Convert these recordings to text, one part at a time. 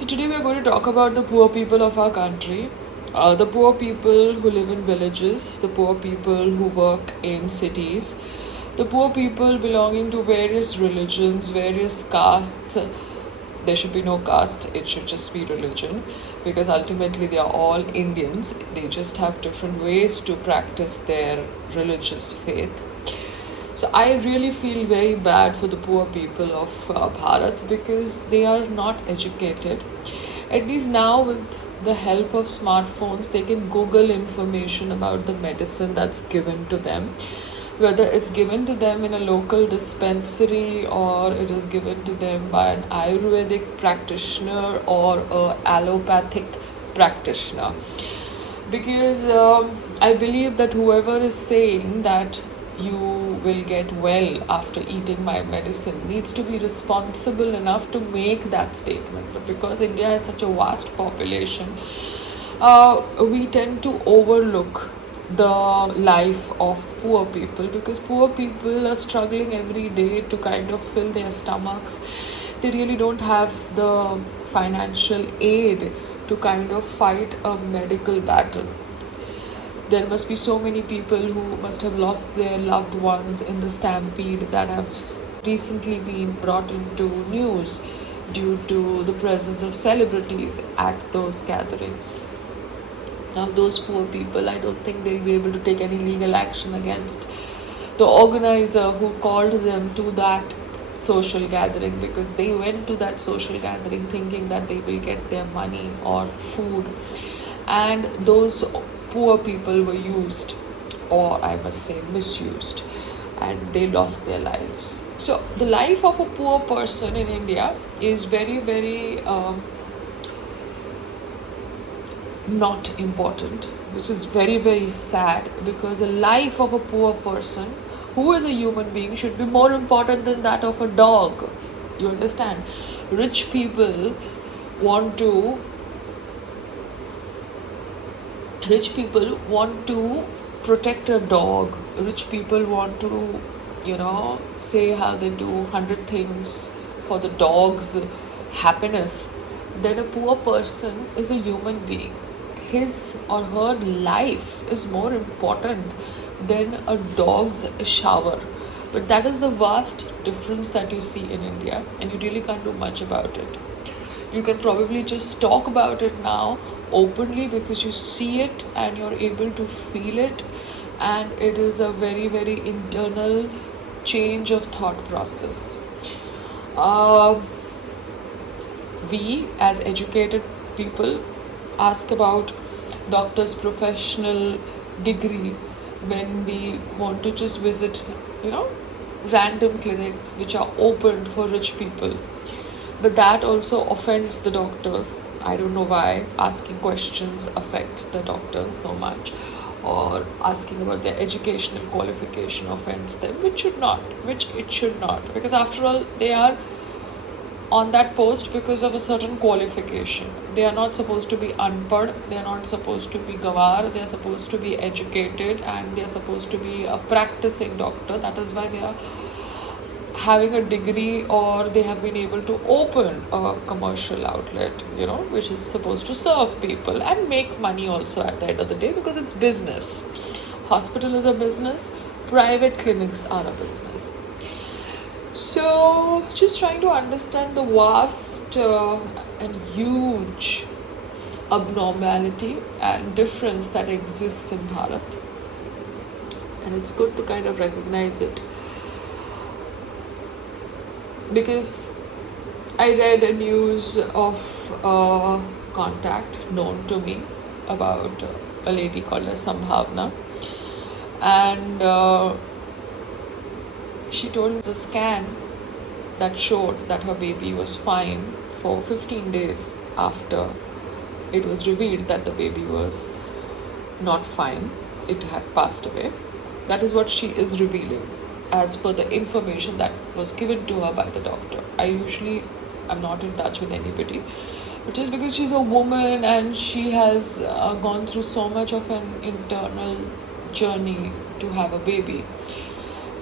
So today we are going to talk about the poor people of our country, the poor people who live in villages, the poor people who work in cities, the poor people belonging to various religions, various castes. There should be no caste, it should just be religion, because ultimately they are all Indians. They just have different ways to practice their religious faith. So I really feel very bad for the poor people of Bharat because they are not educated. At least now, with the help of smartphones, they can Google information about the medicine that's given to them. Whether it's given to them in a local dispensary or it is given to them by an Ayurvedic practitioner or a allopathic practitioner. Because I believe that whoever is saying that you will get well after eating my medicine needs to be responsible enough to make that statement. But because India has such a vast population, we tend to overlook the life of poor people because poor people are struggling every day to kind of fill their stomachs. They really don't have the financial aid to kind of fight a medical battle. There must be so many people who must have lost their loved ones in the stampede that have recently been brought into news due to the presence of celebrities at those gatherings. Now, those poor people, I don't think they'll be able to take any legal action against the organizer who called them to that social gathering because they went to that social gathering thinking that they will get their money or food, and those poor people were used, or I must say misused, and they lost their lives. So the life of a poor person in India is very, very not important, which is very, very sad because the life of a poor person who is a human being should be more important than that of a dog. You understand? Rich people want to rich people want to protect a dog. Rich people want to, say how they do 100 things for the dog's happiness. Then a poor person is a human being. His or her life is more important than a dog's shower. But that is the vast difference that you see in India, and you really can't do much about it. You can probably just talk about it now openly because you see it and you're able to feel it, and it is a very, very internal change of thought process. Uh, we, as educated people, ask about doctor's professional degree when we want to just visit, random clinics which are opened for rich people. But that also offends the doctors. I don't know why asking questions affects the doctors so much, or asking about their educational qualification offends them, which it should not, because after all, they are on that post because of a certain qualification. They are not supposed to be unpad, they are not supposed to be gawar, they are supposed to be educated and they are supposed to be a practicing doctor. That is why they are having a degree, or they have been able to open a commercial outlet, which is supposed to serve people and make money also at the end of the day, because it's business. Hospital is a business, private clinics are a business. So, just trying to understand the vast and huge abnormality and difference that exists in Bharat. And it's good to kind of recognize it. Because I read a news of a contact known to me about a lady called as Sambhavna, and she told me it was a scan that showed that her baby was fine for 15 days after it was revealed that the baby was not fine, it had passed away. That is what she is revealing as per the information that was given to her by the doctor. I usually am not in touch with anybody, but just because she's a woman and she has gone through so much of an internal journey to have a baby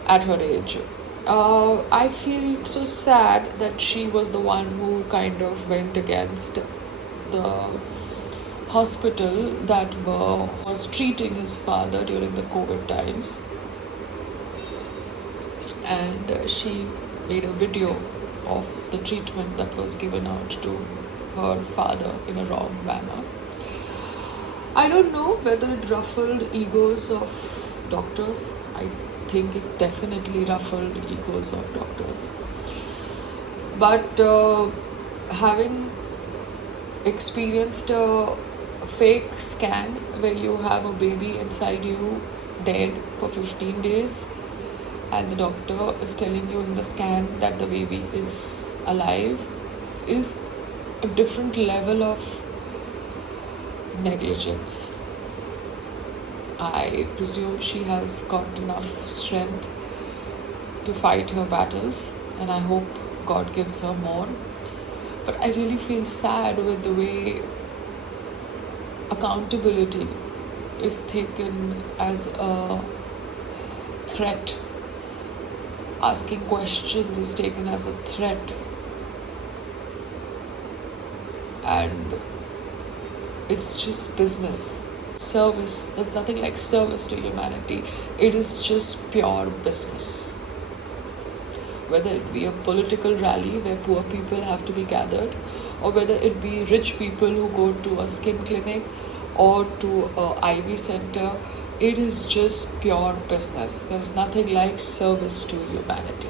at her age, I feel so sad that she was the one who kind of went against the hospital that was treating his father during the COVID times, and she made a video of the treatment that was given out to her father in a wrong manner. I don't know whether it ruffled egos of doctors. I think it definitely ruffled egos of doctors. But having experienced a fake scan where you have a baby inside you dead for 15 days, and the doctor is telling you in the scan that the baby is alive, is a different level of negligence. I presume she has got enough strength to fight her battles, and I hope God gives her more. But I really feel sad with the way accountability is taken as a threat. Asking questions is taken as a threat. And it's just business. Service, there's nothing like service to humanity. It is just pure business. Whether it be a political rally where poor people have to be gathered, or whether it be rich people who go to a skin clinic or to a IV center, it is just pure business. There's nothing like service to humanity.